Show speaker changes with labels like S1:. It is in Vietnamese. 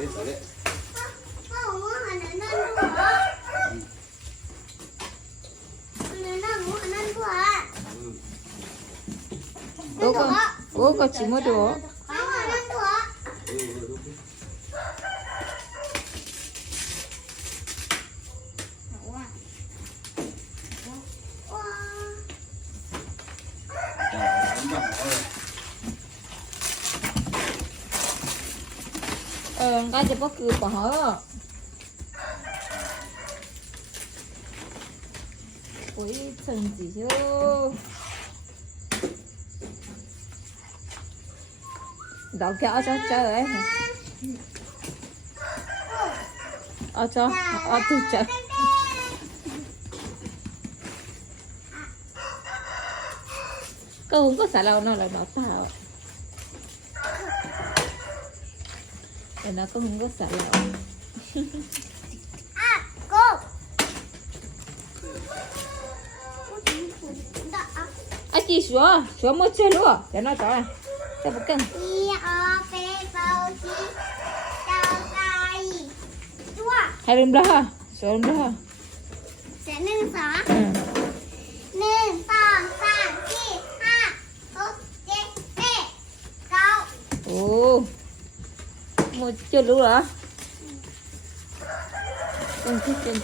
S1: அதே அதே
S2: cô có cô có chỉ mua đồ Hãy subscribe cho kênh Ghiền Mì Gõ Để เออก็จะพวกคือปะเหรอโอ้ยฉันจีเชียวดอกแก้วเอาcho chơi đấyเอาchoเอาtu chơiก็ผมก็สาเราเนาะเราเนาะสาวแต่นะก็ผ thì nó có hương rất sợ lẩu
S3: à cô.
S2: À chị xuống xuống mới chơi luôn để nó cho này cho bật cưng hai đêm đó số đêm đó
S3: sẽ nên sợ nên sợ sợ chị. Ha. Tốt chết mẹ
S2: cậu 我就录了啊！嗯，嗯